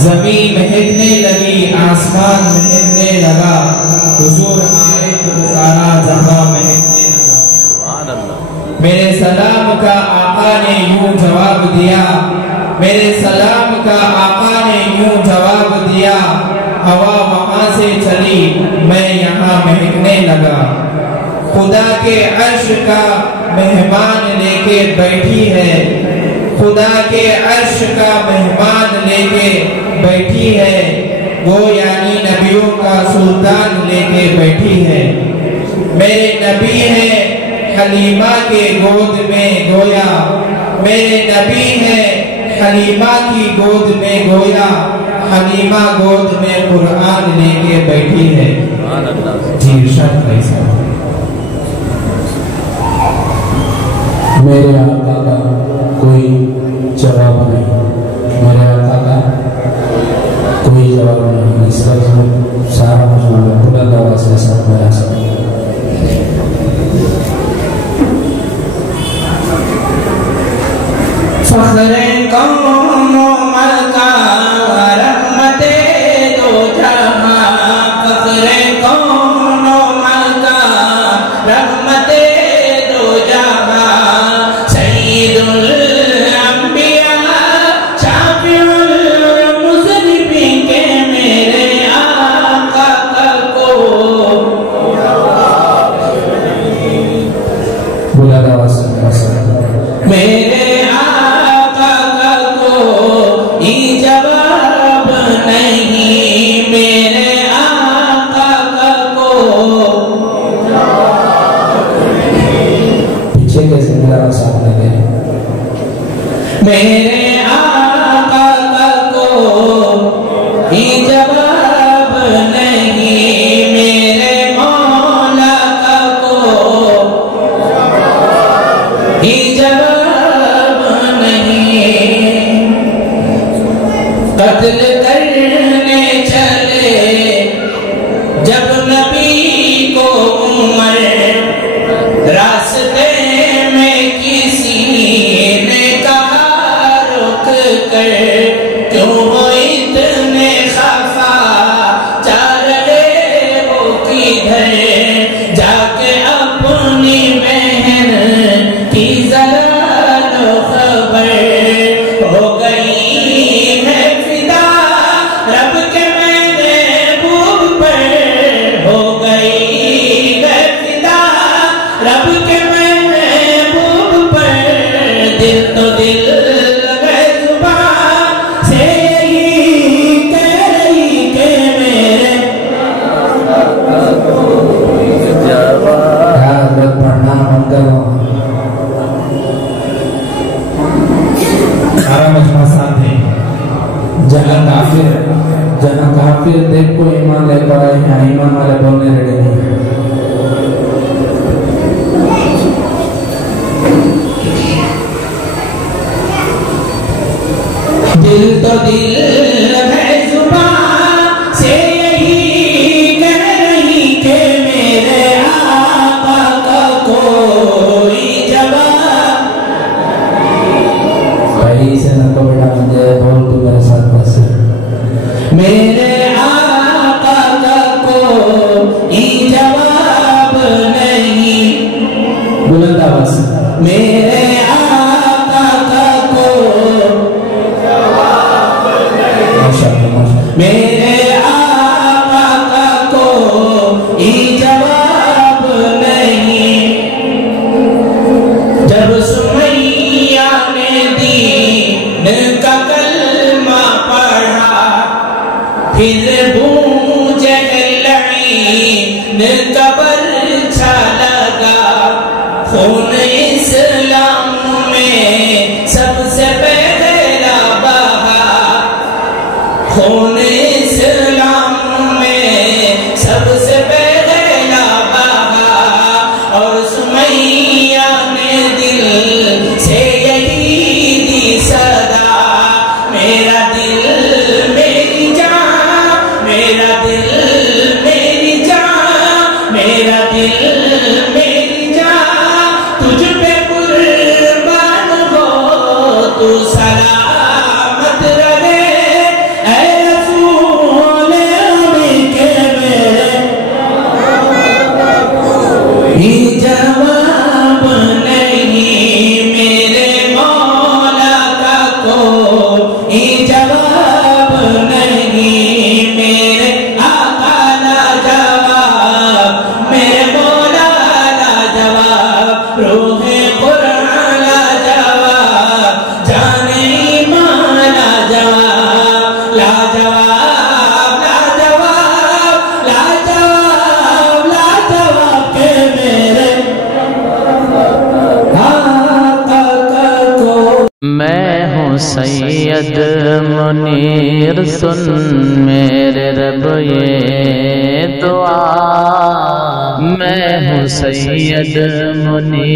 زمین مہکنے لگی آسمان مہکنے لگا حضور آئے تو سارا جہاں مہکنے لگا میرے سلام کا آقا نے یوں جواب دیا میرے سلام کا آقا نے یوں جواب دیا ہوا وہاں سے چلی میں یہاں مہکنے لگا خدا کے عرش کا مہمان لے کے بیٹھی ہے خدا کے عرش کا مہمان لے کے بیٹھی ہے وہ یعنی نبیوں کا سلطان لے کے بیٹھی ہے میرے نبی ہے حلیمہ کے گود میں گویا میرے نبی ہے حلیمہ کی گود میں گویا حلیمہ گود میں قرآن لے کے بیٹھی ہے جی ارشاد کیسا میرے آقا کا کوئی جواب نہیں میرے آقا کا کوئی جواب نہیں اس کا سارا مجموعہ بلند آواز سے سب بیان سکتے فخر کون و ملکہ رحمت دو جہاں فخر کون و ملکہ رحمت دو جہاں سید الانبیاء شافع المذنبین کے میرے آقا کو بلند آواز سے میرے جواب نہیں میرے آقا کا کو پیچھے کیسے میرا سامنے دے میرے آقا کا کوئی جواب نہیں میرے مولا کا کوئی جواب نہیں قتل کرنے چلے جب نبی کو عمر راستے میں کسی نے کہا رک کر کیوں ہو اتنے خفا جا رہے ہو کدھر جا کے اپنی بہن کی ذرا لو خبر ہو گئی رب کے محبوب پر ہو گئی فدا رب کے محبوب پر دل تو دل لگے زبان سے یہی کہہ رہی کہ میرے پڑھنا بند کرو سارا مجمع ساتھ ہے جہاں کافر دیکھ کو ایمان لے کر آئے ہیں ایمان والے بولنے رہے ہیں دل تو دل ہے زبان سے یہی کہہ رہی کہ میرے آقا کا کوئی جواب بھائی سے نہ کو بیٹا مجھے بول تو میرے ساتھ بس میرے آقا کا کوئی جواب نہیں بلند آواز میرے آقا کا کوئی جواب نہیں میرے آقا کا کوئی جواب نہیں جب سمیہ نے دین کا کلمہ پڑھا پھر بو جہل لعین کا برچھا لگا خون اسلام میں سب سے پہلا بہا خون اسلام میں سب سے پہلا بہا اور سمیہ نے دل سے یہی دی صدا میرا دل میری جان میرا دل میری جان میرا دل میری جان تجھ پہ قربان ہو تو سلامت رہے اے کوئی جواب نہیں، میرے آقا لاجواب، میرے مولا لاجواب، روح قرآن لاجواب، جان ایمان لاجواب، لاجواب لاجواب لاجواب لاجواب کہ میرے آقا کو میں ہوں سید منیر، سن میرے رب یہ دعا، میں ہوں سید منیر۔